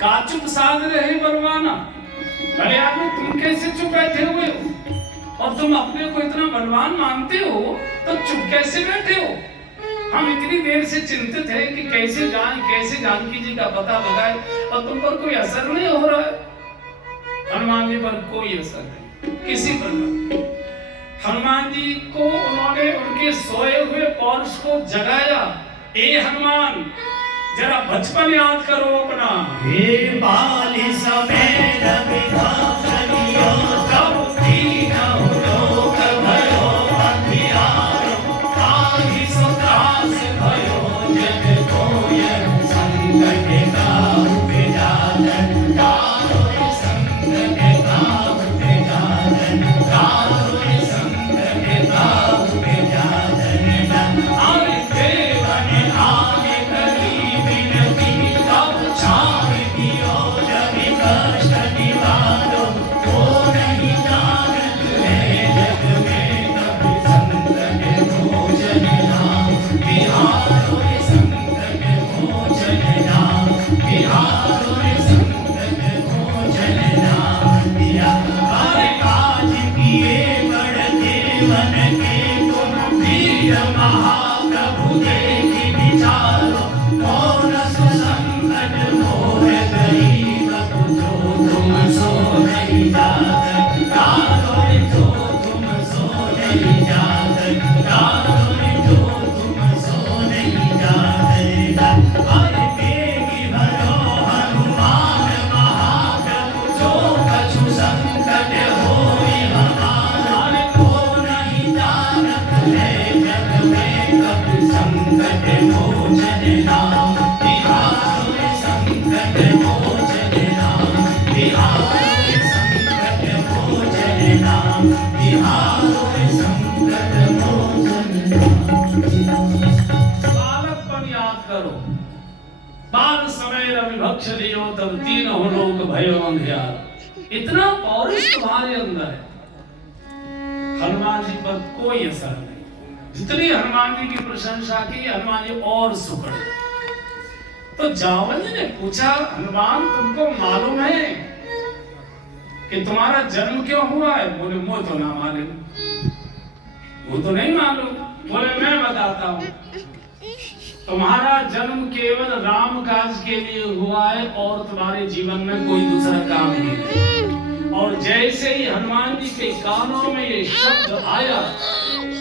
का चुप साध रहे बलवाना। अरे आदमी तुम कैसे चुप बैठे हुए हो? और तुम अपने को इतना बलवान मानते हो तो चुप कैसे बैठे हो? हम इतनी देर से चिंतित हैं कि कैसे जानकी जी का पता लगाए और तुम पर कोई असर नहीं हो रहा है। हनुमान जी पर कोई असर नहीं, किसी पर नहीं। हनुमान जी को उन्होंने उनके सोए हुए पौरुष को जगाया। ए हनुमान, जरा बचपन याद करो अपना। हे बाल समेत विधातरियो तब दीनहु लोक भयो अंधियारो। ताहि सो त्रास भयो जग कोय संकट काहु बेजानन। काहु संकट काहु बेजानन। काहु संकट काहु बेजानन। आरे देवन आगे करी बिनती तब छाड़ दियो जग कष्ट निवारो। को नहीं जानत है जग में कभी संकट मोचन नाम। बिहारो संकट मोचन नाम। बिहारो संकट मोचन नाम। दिया हर काज किए बड़ देवन के तुम वीर महाप्रभु देखि विचारो। कौन सो संकट मोह गरीब जो तुम सो नहीं जात। काहु जो तुम सो नहीं जात। काहु जो तुम सो नहीं जात। हर तेगी भरो हनुमान महाप्रभु जो कछु संकट होई हमारा। को नहीं जानत है जग में कभी संकट मोचन नाम। बिहारो संकट मोचन नाम। बिहारो संकट मोचन नाम। बिहारो संकट मोचन नाम। बालकपन याद करो। बाल समय रविभक्ष लियो तब तीनों लोक भयो अंधियार। इतना पौरुष तुम्हारे अंदर है, हनुमान जी पर कोई असर नहीं। जितनी हनुमान जी की प्रशंसा की, हनुमान जी और सुकड़। तो जावल जी ने पूछा, हनुमान तुमको मालूम है कि तुम्हारा जन्म क्यों हुआ है? बोले मुझे तो ना मालूम। वो तो नहीं मालूम। बोले मैं बताता हूँ। तुम्हारा जन्म केवल राम काज के लिए हुआ है और तुम्हारे जीवन में कोई दूसरा काम नहीं है। और जैसे ही हनुमान जी के कानों में ये शब्द आया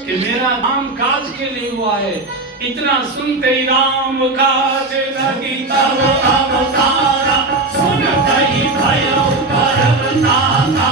कि मेरा राम काज के लिए हुआ है, इतना सुनते ही राम काज लगी तब अवतारा। सुनते ही भयो परम तारा।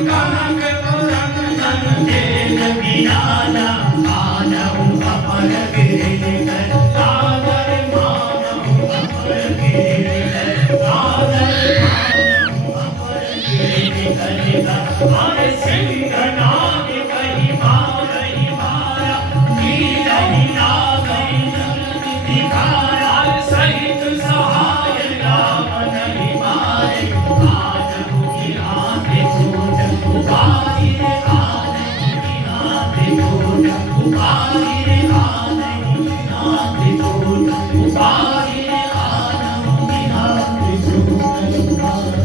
कनक पुरन जन जेल बिराजा। मानव अपर गिरिधर सादर। मानव अपर गिरिधर सादर। मानव अपर गिरिधर हर सिंहनाद कही मारहि मारा। नीरहि नागहि जगति दिखारा। सहित सहाय राम नहीं मारे। आनहु की आँख छूट उबारी रे। आनहु की आँख छूट उबारी रे। आनहु की आँख छूट उबारी रे। आनहु की आँख छूट उबारी।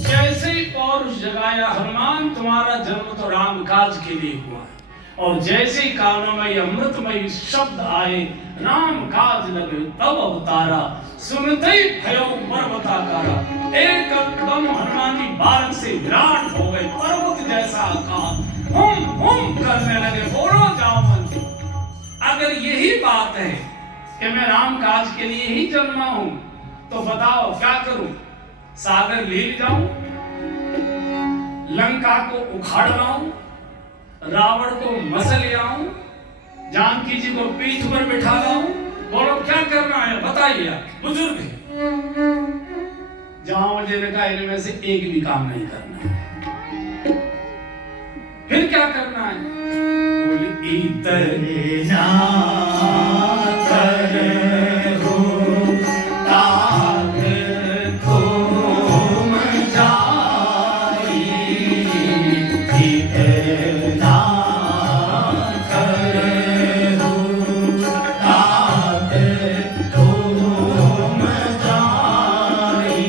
जैसे ही पौरुष जगाया, हनुमान तुम्हारा जन्म तो राम काज के लिए हुआ है। और जैसे ही कानों में ये अमृतमय शब्द आए, राम काज लगे तब अवतारा। सुनते ही भयो पर्वताकारा। एकदम हनुमान जी बालक से विराट हो गए, पर्वत जैसा आकार। हुम हुम करने लगे। बोलो जामवंत, अगर यही बात है कि मैं राम काज के लिए ही जन्मा हूं, तो बताओ क्या करूं? सागर ले जाऊं? लंका को उखाड़ लाऊं? रावण को मसल आऊं? जानकी जी को पीठ पर बिठा लाऊं? बोलो क्या करना है, बताइए। बुजुर्ग है। जाओ जी ने कहा इनमें से एक भी काम नहीं करना है। फिर क्या करना है? बोले इतने ना करो ताक तुम जाई। इतना करो ताक तुम जाई।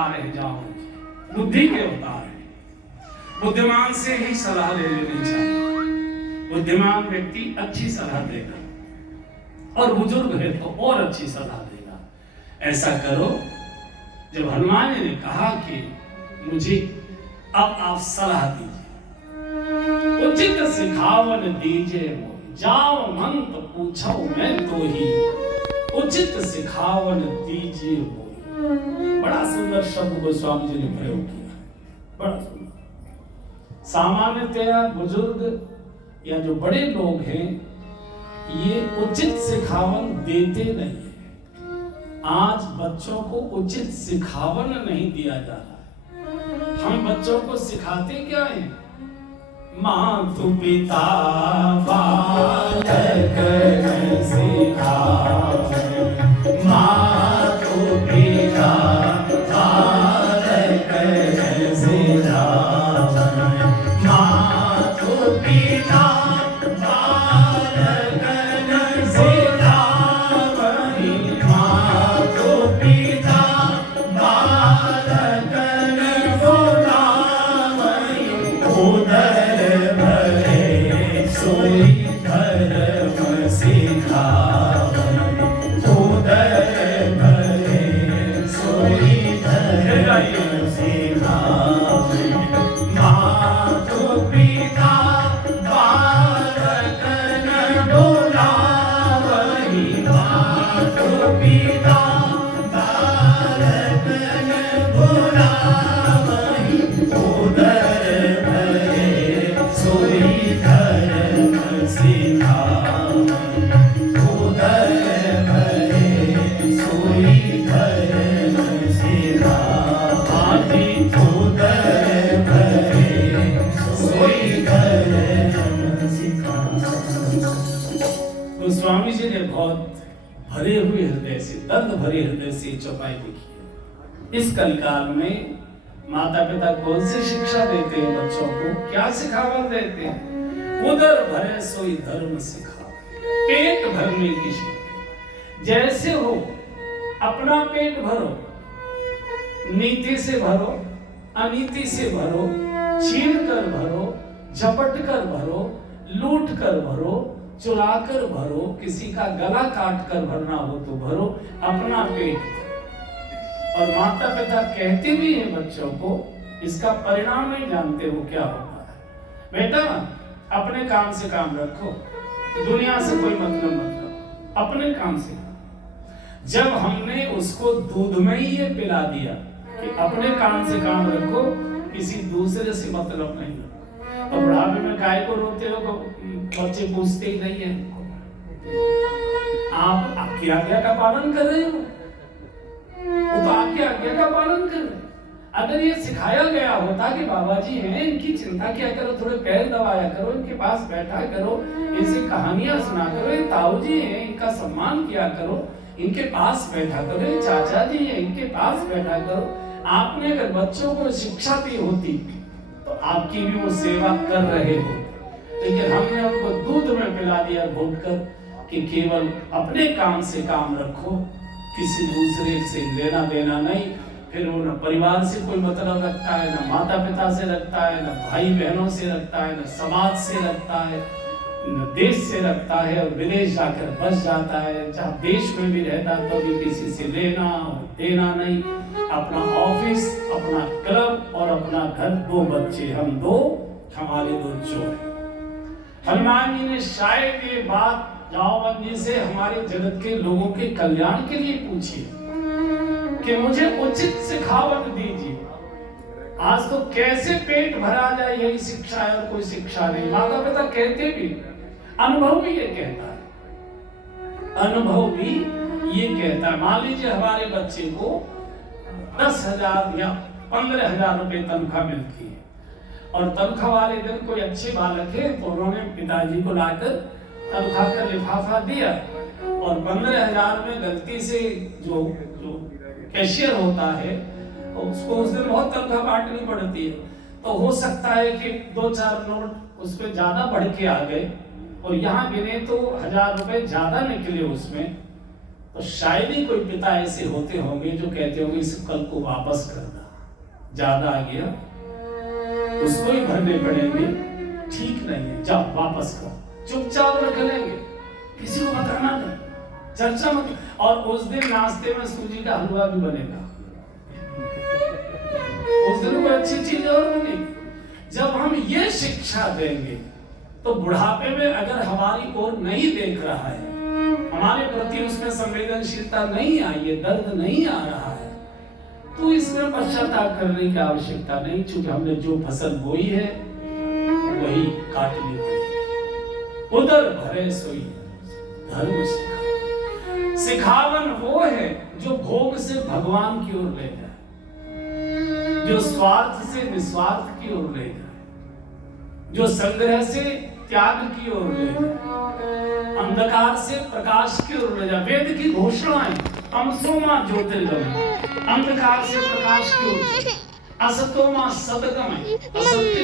अवतार है जाओ, बुद्धि के अवतार है। बुद्धिमान से ही सलाह ले लेनी चाहिए। बुद्धिमान व्यक्ति अच्छी सलाह देगा, और बुजुर्ग है तो और अच्छी सलाह देगा। ऐसा करो, जब हनुमान जी ने कहा कि मुझे अब आप सलाह दीजिए, उचित सिखावन दीजिए मोहि, जाओ मंत पूछो मैं तो ही, उचित सिखावन दीजिए मोहि। बड़ा सुंदर शब्द गोस्वामी जी ने प्रयोग किया, बड़ा सुंदर। सामान्यतया बुजुर्ग या जो बड़े लोग हैं ये उचित सिखावन देते नहीं है। आज बच्चों को उचित सिखावन नहीं दिया जा रहा है। हम बच्चों को सिखाते क्या है? मातु पिता बालक सिखावे, मातु पिता बालक सिखावे, मातु पिता स्वामी जी ने बहुत भरे हुए हृदय से, दर्द भरे हृदय से चौपाई लिखी है। इस कलिकाल में माता पिता कौन सी शिक्षा देते हैं बच्चों को? क्या सिखावन देते हैं? उदर भरे सोई धर्म सिखावे, पेट भरने की शिक्षा। जैसे हो अपना पेट भरो, नीति से भरो, अनीति से भरो, छीन कर भरो, झपट कर भरो, लूट कर भरो, चुरा कर भरो, किसी का गला काट कर भरना हो तो भरो, अपना पेट। और माता पिता कहते भी हैं बच्चों को, इसका परिणाम नहीं जानते वो क्या होता है। बेटा अपने काम से काम रखो, दुनिया से कोई मतलब मत रखो, अपने काम से। जब हमने उसको दूध में ही ये पिला दिया कि अपने काम से काम रखो, किसी दूसरे से मतलब नहीं रखो, और बुढ़ापे में गाय को रोते हो तो बच्चे पूछते ही नहीं है। आप आपकी आज्ञा का पालन कर रहे हो, वो तो आपकी आज्ञा का पालन कर रहे। अगर ये सिखाया गया होता कि बाबा जी हैं, इनकी चिंता क्या करो, थोड़े पैर दबाया करो, इनके पास बैठा करो, इनसे कहानियां सुना करो, ये ताऊ जी हैं इनका सम्मान किया करो, इनके पास बैठा करो, ये चाचा जी हैं इनके पास बैठा करो। आपने अगर बच्चों को शिक्षा दी होती तो आपकी भी वो सेवा कर रहे हो। लेकिन हमने उनको दूध में पिला दिया घोट कर कि केवल अपने काम से काम रखो, किसी दूसरे से लेना देना नहीं। फिर वो न परिवार से कोई मतलब रखता है, न माता पिता से रखता है, न भाई बहनों से रखता है, न समाज से रखता है, न देश से रखता है, और विदेश जाकर बस जाता है। जहाँ देश में भी रहता तो भी किसी से लेना और देना नहीं। अपना ऑफिस, अपना क्लब और अपना घर, दो बच्चे, हम दो, हमारे दो चोर। हनुमान जी ने शायद ये बात जाओ जी से हमारे जगत के लोगों के कल्याण के लिए पूछी कि मुझे उचित सिखावन दीजिए। आज तो कैसे पेट भरा जाए यही शिक्षा है और कोई शिक्षा नहीं। माता पिता कहते भी, अनुभव भी ये कहता है, अनुभव भी ये कहता है। मान लीजिए हमारे बच्चे को 10,000 या 15,000 रुपए तनख्वाह मिलती है, और तनख्वाह वाले दिन कोई अच्छे बालक है तो उन्होंने पिताजी को लाकर तनख्वाह का लिफाफा दिया, और 15,000 में गलती से जो कैशियर होता है तो उसको उस दिन बहुत तनख्वाह बांटनी पड़ती है। तो हो सकता है कि 2-4 नोट उस पर ज्यादा बढ़ के आ गए, और यहाँ गिने तो 1,000 रुपए ज्यादा निकले उसमें। तो शायद ही कोई पिता ऐसे होते होंगे जो कहते होंगे इस कल को वापस करना, ज्यादा आ गया उसको ही भरने पड़ेंगे, ठीक नहीं है, जाओ वापस करो, चुपचाप रख लेंगे, किसी को बताना नहीं, चर्चा मत। और उस दिन नाश्ते में सूजी का हलवा भी बनेगा, उस दिन कोई अच्छी चीज और बनेगी। जब हम ये शिक्षा देंगे तो बुढ़ापे में अगर हमारी ओर नहीं देख रहा है, हमारे प्रति उसमें संवेदनशीलता नहीं आई है, दर्द नहीं आ रहा है, तो इसमें पश्चाताप करने की आवश्यकता नहीं, क्योंकि हमने जो फसल बोई है वही काटनी पड़ेगी। उदर भरे सोई धर्म सिखावन वो है जो भोग से भगवान की ओर ले जाए, जो स्वार्थ से निस्वार्थ की ओर ले जाए, जो संग्रह से त्याग की ओर ले जाए, अंधकार से प्रकाश की ओर ले जाए। वेद की घोषणाएं तमसो मां ज्योतिर्गमय, अंधकार से प्रकाश की ओर, असतो मां सदगमय, असत्य